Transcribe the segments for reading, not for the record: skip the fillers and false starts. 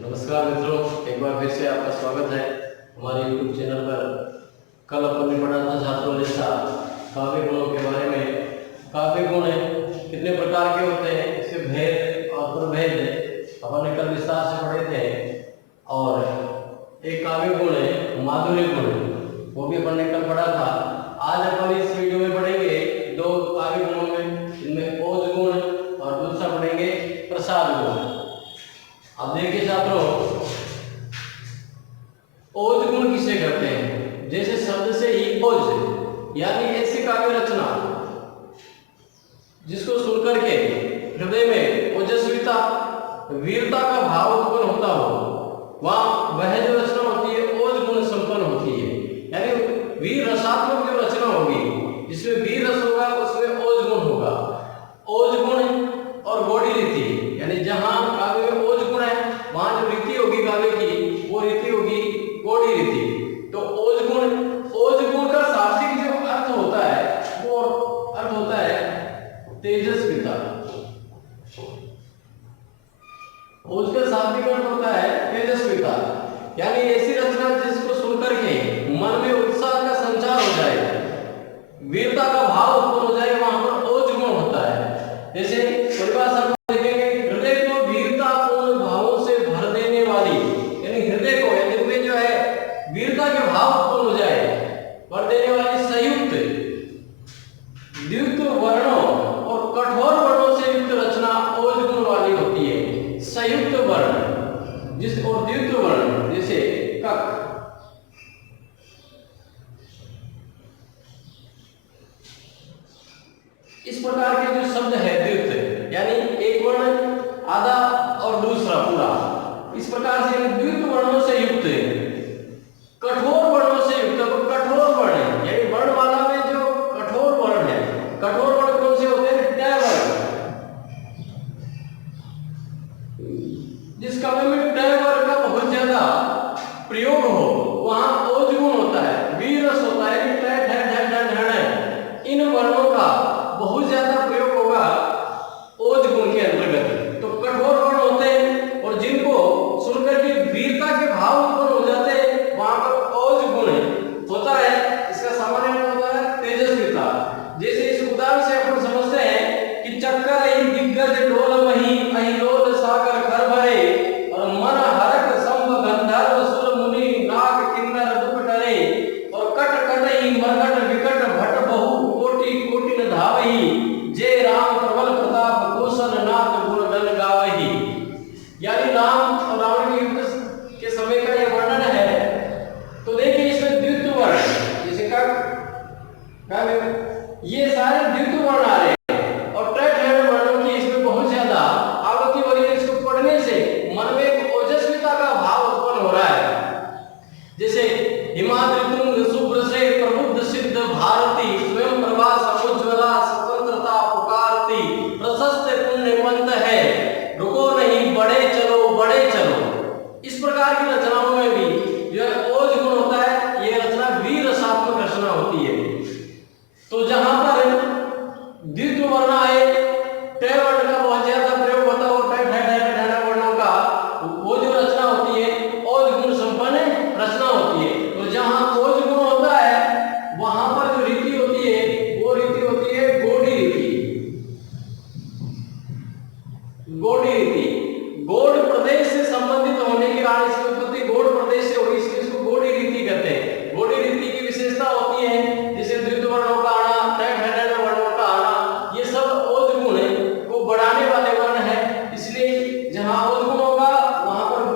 नमस्कार मित्रों, एक बार फिर से आपका स्वागत है हमारे YouTube चैनल पर। कल अपन ने पढ़ा था छात्रों ने काव्य गुणों के बारे में। काव्य गुण कितने प्रकार के होते हैं, इसके भेद और प्रभेद अपन ने कल विस्तार से पढ़े थे। और एक काव्य गुण है माधुर्य गुण, वो भी अपन ने कल पढ़ा था। आज अपन इस वीडियो में पढ़ेंगे दो काव्य गुणों में, इनमें ओज गुण और दूसरा पढ़ेंगे प्रसाद गुण। अब देखिए छात्रों, ओज गुण किसे कहते हैं? जैसे शब्द से ही ओज, यानी ऐसी काव्य रचना जिसको सुनकर के हृदय में ओजस्विता, वीरता का भाव उत्पन्न होता हो, वह जो रचना होती है ओज गुण संपन्न होती है। यानी वीर रसात्मक जो रचना होगी, जिसमें वीर रस होगा उसमें ओज गुण होगा। ओज गुण और गौड़ी रीति, यानी जहां काव्य में ओज गुण है वहां जो रीति होगी काव्य की, वो रीति होगी गौड़ी रीति। तो ओज गुण का शाब्दिक जो अर्थ होता है वो अर्थ होता है तेजस्विता। ओज का शाब्दिक अर्थ होता है तेजस्विता, यानी ऐसी रचना जिसको सुनकर के मन में उत्साह का संचार हो जाए, वीरता का भाव उत्पन्न हो जाए, वहां पर ओज गुण होता है। जैसे परिभाषा को देखेंगे, हृदय को वीरतापूर्ण भावों से भर देने वाली, यानी हृदय को, यानी में जो है वीरता के भाव उत्पन्न हो जाए, भर देने वाली संयुक्त द्वित्व वर्णों और कठोर वर्णों से युक्त रचना ओज गुण वाली होती है। संयुक्त वर्ण जिस और द्वित्व वर्ण, जैसे कक, इस प्रकार के जो शब्द है द्वित्व, यानी एक वर्ण आधा और दूसरा पूरा, इस प्रकार से द्वित्व वर्णों से युक्त, कठोर वर्णों से युक्त। कठोर वर्ण यानी वर्णमाला में जो कठोर वर्ण है, कठोर वर्ण कौन से होते हैं? टय वर्ण। जिस काव्य में टय वर्ण का बहुत ज्यादा प्रयोग हो वहां ओज गुण होता है, वीर रस होता है, यानी टय ढ ढ ढ ढ, इन वर्णों का बहुत ज्यादा प्रयोग होगा ओज गुण के अंतर्गत। तो कठोर वर्ण होते हैं और जिनको सुनकर के वीरता के भाव उत्पन्न हो जाते हैं, वहां पर ओज गुण होता है। इसका सामान्य अर्थ होता है तेजस्विता। जैसे इस उदाहरण से अपन समझते हैं कि चक्कर ही दिग्गज डोल मही अहिलोल सागर खर भरे, और मन हरक संभ गंधर्व सुर मुनि नाग किन्नर दुख डरे, और कट कट ही मरकट विकट भट बहु कोटि कोटि न धावही, जय राम प्रबल प्रताप कौशल नाथ गुण गण गावही। यानी राम और रावण के युद्ध के समय का यह वर्णन है। तो देखिए इसमें द्वित्व वर्ण, जैसे का ये सारे द्वित्व वर्ण आ रहे हैं और ट्रेड वर्णों की इसमें बहुत ज्यादा आवृत्ति हो रही है। इसको पढ़ने से मन में एक ओजस्विता का भाव उत्पन्न हो रहा है। जैसे हिमाद्रितुंग शुभ्र से प्रबुद्ध सिद्ध भारती, स्वयं प्रभा समुज्ज्वला स्वतंत्रता पुकारती, प्रशस्त पुण्य पंथ है रुको नहीं बढ़े चलो बढ़े चलो। इस प्रकार की रचनाओं में भी जो है ओज गुण होता है। यह रचना वीर रसात्मक रचना होती है। तो जहां पर द्वित्व वर्ण आए, टय वर्ण का बहुत ज्यादा प्रयोग होता हो, टय ढ वर्णों का, वो जो रचना होती है ओज गुण संपन्न रचना होती है। तो जहां ओज गुण होता है वहां पर जो रीति होती है वो रीति होती है गौड़ी रीति। गौड़ी रीति गौड़ प्रदेश से संबंधित होने के कारण इसकी उत्पत्ति गौड़ प्रदेश से हुई, इसलिए इसको गौड़ी रीति कहते हैं। गौड़ी रीति की विशेषता होती है जैसे द्वित्व वर्णों का आना, टय ढ वर्णों का आना, ये सब ओज गुण को बढ़ाने वाले वर्ण है। इसलिए जहां ओज गुण होगा वहां पर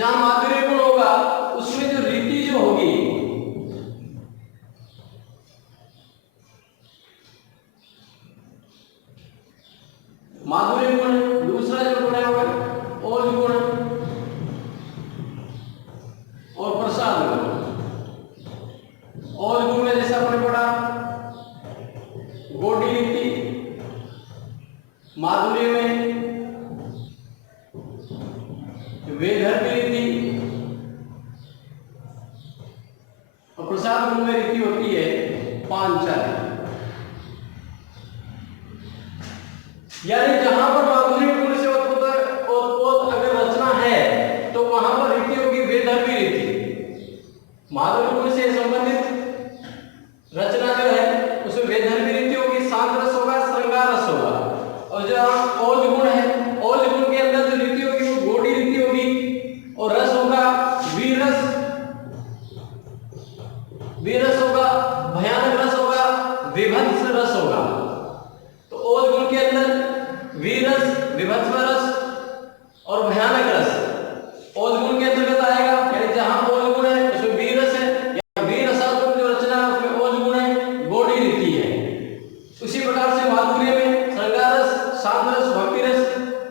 जहां माधुर्य गुण होगा उसमें जो रीति जो होगी, माधुर्य गुण, दूसरा जो गुण है वो ओज गुण और प्रसाद गुण। ओज गुण में जैसा आपने पढ़ा गोडी रीति, माधुर्य में वेधर्मी रीति और प्रसाद गुण में रीति होती है पांचाली। यानी जहां पर माधुर्य गुण से उत्पन्न अगर रचना है तो वहां पर रीति होगी वेधर्मी रीति। माधुर्य गुण से संबंधित रचना जो है उसमें वेधर्मी रीति होगी, शांत रस होगा, श्रृंगार रस होगा। और जहां ओज गुण है, ओज गुण के अंदर जो रीति होगी वो गोडी रीति होगी और रस होगा वीर रस, वीर रस होगा, भयानक रस होगा, विभत्स रस होगा। तो ओज गुण के अंदर वीर रस, विभत्स रस और भयानक रस ओज गुण के अंतर्गत आएगा। यानी जहां ओज गुण है उसमें वीर रस है, या वीर रसात्मक जो रचना है उसमें ओज गुण है, गोडी रीति है। उसी प्रकार से माधुर्य में श्रृंगार रस, शांत रस, भक्ति रस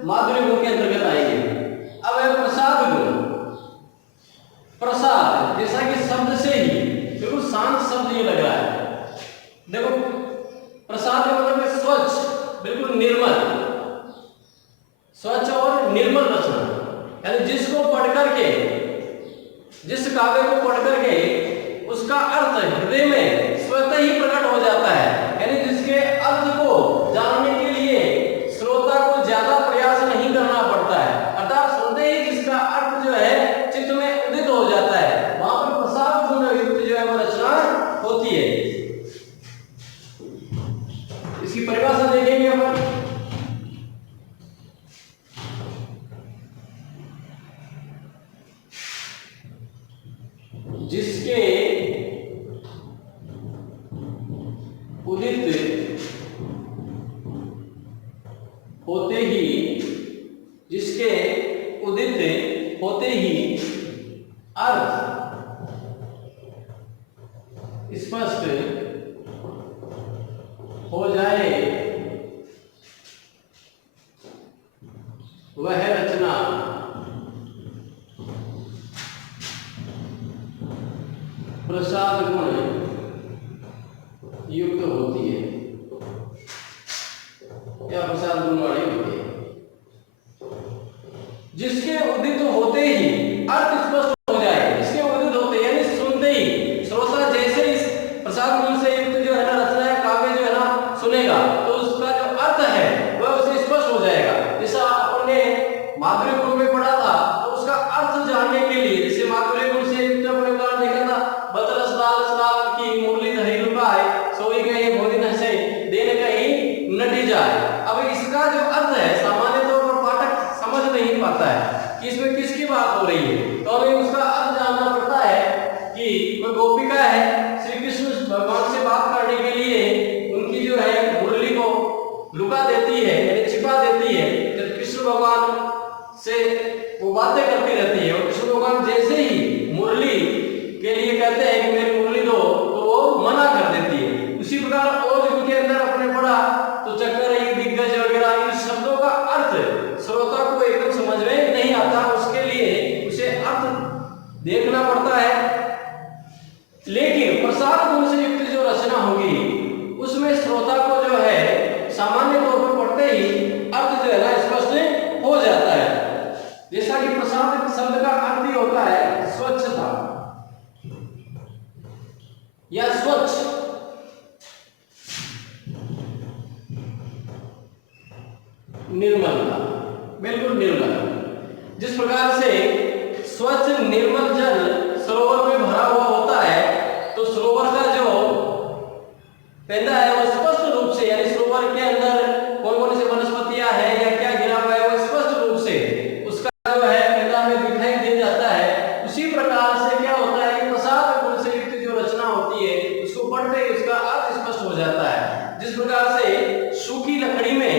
माधुर्य गुण के अंतर्गत आएंगे। अब है प्रसाद गुण। प्रसाद जैसा कि शब्द से ही बिल्कुल शांत शब्द ये लग रहा है। देखो प्रसाद का मतलब है स्वच्छ, बिल्कुल निर्मल, स्वच्छ और निर्मल रचना। यानी जिसको पढ़ करके, जिस काव्य को पढ़ करके उसका अर्थ हृदय में स्वतः ही प्रकट हो जाता है। यानी जिसके अर्थ को जानने के लिए श्रोता को ज्यादा प्रयास नहीं करना पड़ता है, अर्थात सुनते ही जिसका अर्थ जो है चित्त में उदित हो जाता है, वहां पर प्रसाद गुण युक्त जो है वो रचना होती है। इसकी परिभाषा देखेंगे अपन। जिसके उदित होते ही, जिसके उदित होते ही अर्थ स्पष्ट हो जाए वह रचना प्रसाद गुण युक्त होती है या प्रसाद गुण वाली होती है। जिसके उदित होते ही अर्थ स्पष्ट हो जाए, जिसके उदित होते यानी सुनते ही श्रोता जैसे इस प्रसाद गुण से युक्त जो है ना रचना है, काव्य जो है ना सुनेगा तो उसका जो अर्थ है वह उसे स्पष्ट हो जाएगा। जैसा अपने माधुर्य गुण में पढ़ा था तो उसका अर्थ जानने के लिए, जैसे माधुर्य गुण से युक्त अपने उदाहरण देखा था, बदरस लाल सलाल की मुरली धरी लुकाए, सोई गए भोजन हंसे देने कहीं नटी जाए। अब इसका जो अर्थ है सामान्य तौर पर पाठक समझ नहीं पाता है कि इसमें किसकी बात हो रही है, तो हमें उसका अर्थ जानना पड़ता है कि वह गोपिका है, श्री कृष्ण भगवान से बात करने के लिए उनकी जो है मुरली को लुका देती है यानी छिपा देती है। जब कृष्ण भगवान से वो बातें करती रहती है और कृष्ण भगवान जैसे ही मुरली के लिए कहते हैं कि मेरी मुरली दो तो वो मना कर देती है। उसी प्रकार ओज गुण के अंदर अपने पढ़ा तो चक्कर दिग्गज वगैरह इन शब्दों का अर्थ श्रोता को एकदम समझ में नहीं आता, उसके लिए उसे अर्थ देखना पड़ता है। लेकिन प्रसाद गुण से युक्त जो रचना होगी उसमें श्रोता को जो है सामान्य तौर पर पढ़ते ही अर्थ जो है ना स्पष्ट हो जाता है। जैसा कि प्रसाद शब्द का अर्थ ही होता है स्वच्छता या स्वच्छ, निर्मलता, बिल्कुल निर्मल। जिस प्रकार से स्वच्छ निर्मल जल सरोवर में भरा हुआ होता है तो सरोवर का जो पेंदा है वो स्पष्ट रूप से, यानी सरोवर के अंदर कौन कौन सी वनस्पतियां हैं या क्या गिरा हुआ है वो स्पष्ट रूप से उसका जो है पेंदा में दिखाई दे जाता है। उसी प्रकार से क्या होता है कि प्रसाद गुण से युक्त जो रचना होती है उसको पढ़ते ही उसका अर्थ स्पष्ट हो जाता है। जिस प्रकार से सूखी लकड़ी में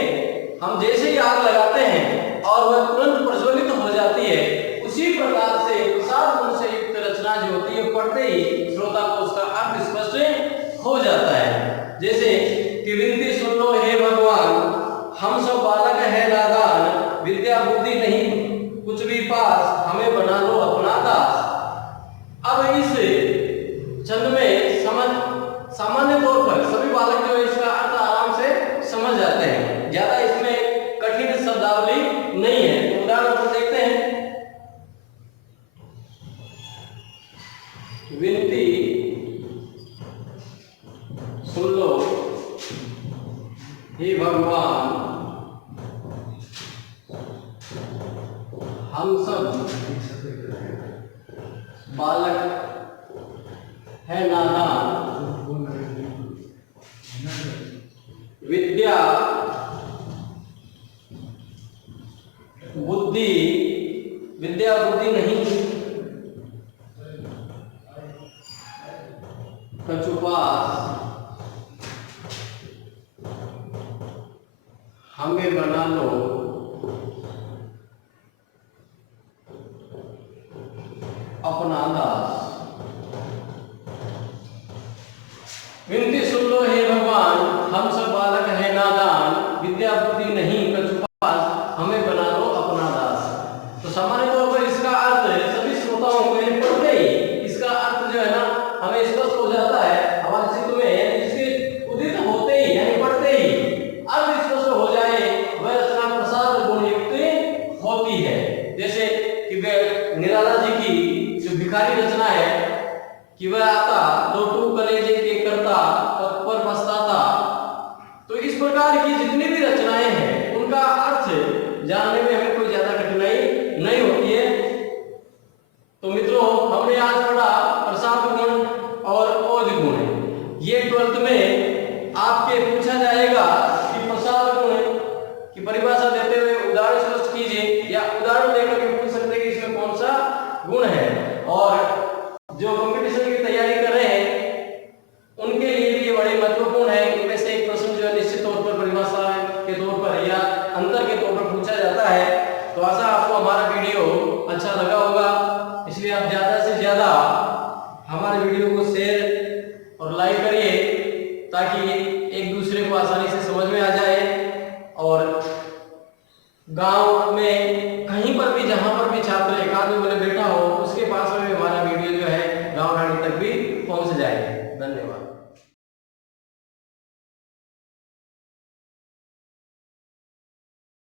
हम जैसे ही आग लगाते हैं और वह तुरंत प्रज्वलित हो जाती है, उसी प्रकार से विनती सुन लो हे भगवान, हम सब बालक है नादान, विद्या बुद्धि नहीं, कछुपास हमें बना लो अपना दास। विनती सुन लो हे भगवान, हम सब बालक है नादान, विद्या बुद्धि नहीं, कछुपास हमें बना लो अपना दास। तो सामान्य तौर पर इसका अर्थ सभी श्रोताओं को पढ़ते ही इसका अर्थ जो है ना हमें स्पष्ट हो जाता है, हमारे चित्त में इसके उदित होते ही यानी पढ़ते ही अर्थ स्पष्ट हो जाए, वह रचना प्रसाद गुण युक्त होती है। जैसे कि निराला जी की जो भिखारी रचना है कि वह आता लोटू कलेजे के करता पर बसता। तो इस प्रकार की जितनी भी रचनाएं हैं उनका अर्थ जानने में हमें कोई ज्यादा कठिनाई नहीं होती है। तो मित्रों, हमने आज पढ़ा प्रसाद गुण और ओज गुण। ये 12th में आपके पूछा जाएगा कि प्रसाद गुण की परिभाषा देते हुए उदाहरण स्पष्ट कीजिए, या उदाहरण देकर के पूछ सकते हैं कि इसमें कौन सा गुण है। और जो कंपटीशन की तैयारी कर रहे हैं उनके लिए भी ये बड़े महत्वपूर्ण है। इनमें से एक प्रश्न जो है निश्चित तौर पर परिभाषा के तौर पर या अंतर के तौर पर पूछा जाता है। तो आशा आपको हमारा वीडियो अच्छा लगा होगा, इसलिए आप ज्यादा से ज्यादा हमारे वीडियो को शेयर और लाइक करिए ताकि एक दूसरे को आसानी से समझ में आ जाए। और गांव में कहीं पर भी जहां पर भी छात्र एकादमी में बैठा हो उसके पास में हमारा वीडियो जो है गांव रानी तक भी पहुंच जाए। धन्यवाद।